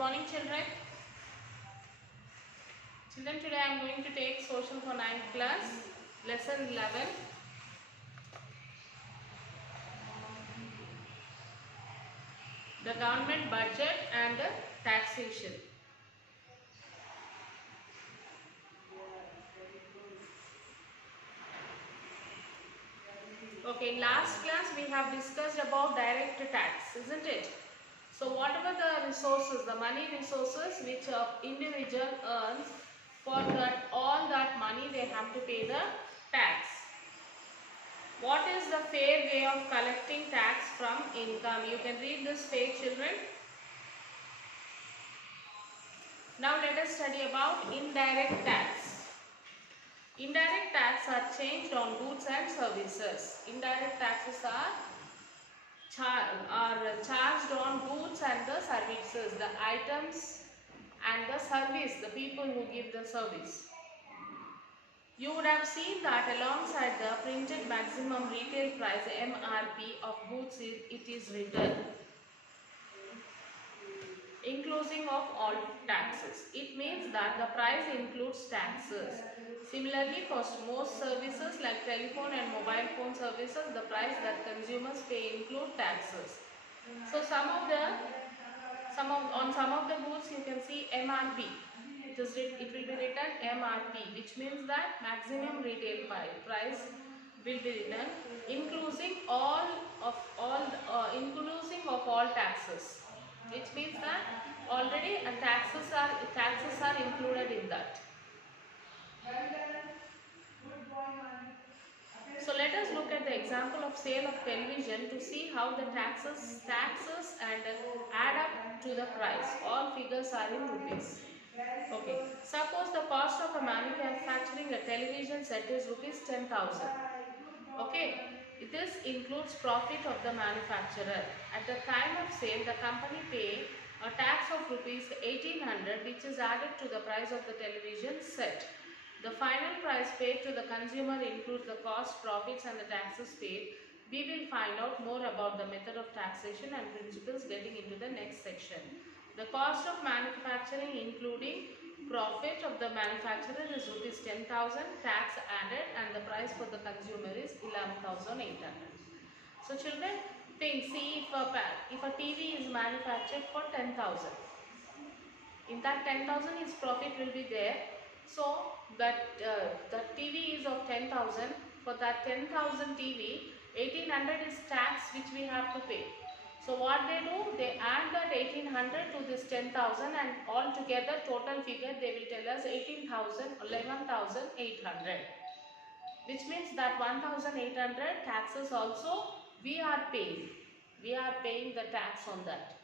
morning, children. Children, today I am going to take social for 9th class, lesson 11. The government budget and the taxation. Okay, in last class we have discussed about direct tax, isn't it? So whatever the resources, the money resources which an individual earns, for that all that money they have to pay the tax. What is the fair way of collecting tax from income? You can read this page, children. Now let us study about indirect tax. Indirect tax are changed on goods and services. Indirect taxes are charged on goods and the services, the items and the service, the people who give the service. You would have seen that alongside the printed maximum retail price MRP of goods it is written inclusive of all taxes. It means that the price includes taxes. Similarly, for most services like telephone and mobile phone services, the price that consumers pay include taxes. So on some of the goods you can see MRP. It will be written MRP, which means that maximum retail price will be written inclusive of all taxes, which means that already taxes are included in that. So let us look at the example of sale of television to see how the taxes and add up to the price. All figures are in rupees. Okay, suppose the cost of a manufacturing a television set is rupees 10,000. Okay, this includes profit of the manufacturer. At the time of sale, the company pay a tax of rupees 1800, which is added to the price of the television set. The final price paid to the consumer includes the cost, profits and the taxes paid. We will find out more about the method of taxation and principles getting into the next section. The cost of manufacturing including profit of the manufacturer is rupees 10,000, tax added, and the price for the consumer is 11,800. So children, see if a TV is manufactured for 10,000. In that 10,000 his profit will be there. So that the TV is of 10,000. For that 10,000 TV, 1,800 is tax which we have to pay. So what they do, they add that 1,800 to this 10,000 and all together total figure they will tell us 11,800. Which means that 1,800 taxes also we are paying. We are paying the tax on that.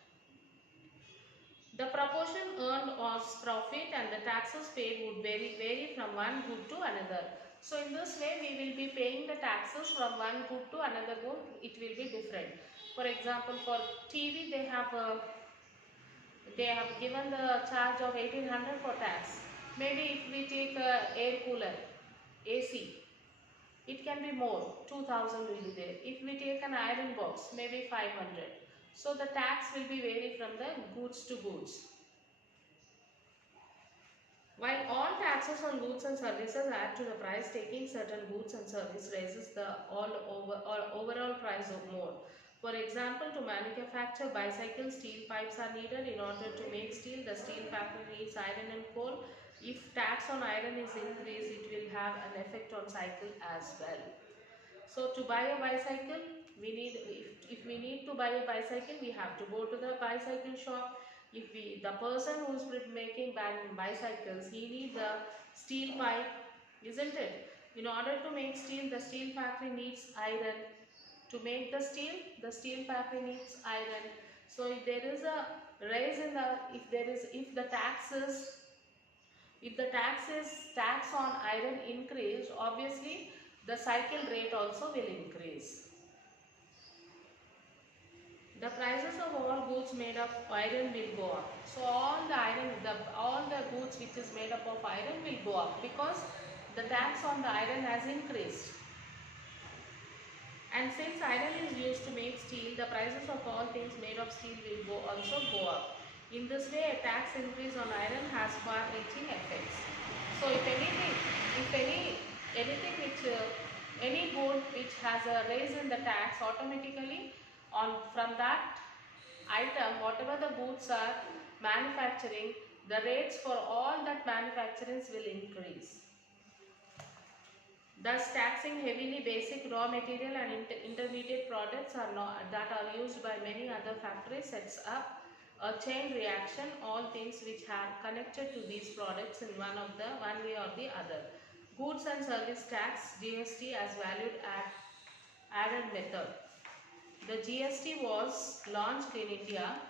The proportion earned as profit and the taxes paid would vary from one good to another. So in this way we will be paying the taxes from one good to another good. It will be different. For example, for TV they have given the charge of 1,800 for tax. Maybe if we take a air cooler, AC, it can be more, 2,000 will be there. If we take an iron box, maybe 500. So the tax will be vary from the goods to goods. While all taxes on goods and services add to the price, taking certain goods and service raises the overall price of more. For example, to manufacture bicycles, steel pipes are needed. In order to make steel, the steel factory needs iron and coal. If tax on iron is increased, it will have an effect on cycle as well. So to buy a bicycle, if we need to buy a bicycle, we have to go to the bicycle shop. If the person who is making bicycles, he needs a steel pipe, isn't it? In order to make steel, the steel factory needs iron. To make the steel factory needs iron. So if there is a raise in the if the tax on iron increased, obviously the cycle rate also will increase. The prices of all goods made of iron will go up. So all the goods which is made up of iron will go up because the tax on the iron has increased. And since iron is used to make steel, the prices of all things made of steel will also go up. In this way, a tax increase on iron has far-reaching effects. So, if anything which any good which has a raise in the tax, automatically on from that item, whatever the goods are manufacturing, the rates for all that manufacturers will increase. Thus, taxing heavily basic raw material and intermediate products are not, that are used by many other factories sets up a chain reaction. All things which are connected to these products in one way or the other. Goods and service tax (GST) as added method. The GST was launched in India